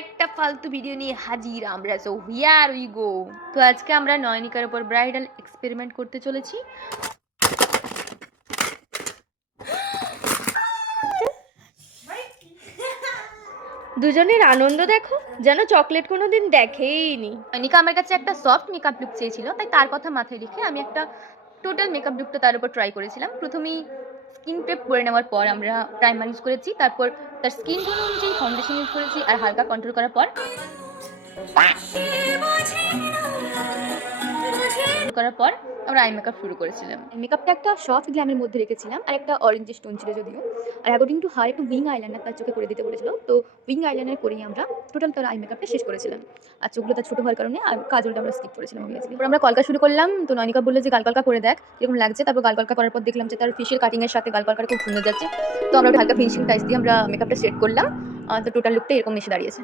একটা ফালতু ভিডিও নিয়ে হাজির আমরা। So here we go. তো আজকে আমরা নয়নিকার উপর ব্রাইডাল এক্সপেরিমেন্ট করতে চলেছি। দুজনের আনন্দ দেখো, যেন চকলেট কোনোদিন দেখেইনি। নয়নিকা আমার কাছে একটা সফট মেকআপ লুক চেয়েছিল, তাই তার কথা মাথায় রেখে আমি একটা টোটাল মেকআপ লুকটা তার উপর ট্রাই করেছিলাম। প্রথমেই স্কিন প্রেপ করে নেওয়ার পর আমরা প্রাইমার ইউজ করেছি, তারপর তার স্কিন টোন অনুযায়ী ফাউন্ডেশন ইউজ করেছি, আর হালকা কন্ট্রোল করার পর আমরা আই মেকআপ শুরু করেছিলাম। মেকআপটা একটা সফট গ্ল্যামের মধ্যে রেখেছিলাম, আর একটা অরেঞ্জ স্টোন ছিল যদিও। আর অ্যাকর্ডিং টু হার একটু উইং আইলাইনার তার চোখে করে দিতে বলেছিল, তো উইং আইলাইনার করেই আমরা টোটাল তার আই মেকআপটা শেষ করেছিলাম। আর চোখগুলো তার ছোটো হওয়ার কারণে আর কাজলটা আমরা স্কিপ করেছিলাম অবভিয়াসলি। তারপর আমরা কলকা শুরু করলাম। তো নয়নিকা বললো যে গাল কলকা করে দেখ এরকম লাগছে। তারপর গাল কলকা করার পর দেখলাম যে তার ফেশিয়াল কাটিং এর সাথে গাল কলকাটা খুব সুন্দর যাচ্ছে। তো আমরা হালকা ফিনিশিং টাচ দিয়ে আমরা মেকআপটা সেট করলাম। তো টোটাল লুকটা এরকম এসে দাঁড়িয়েছে।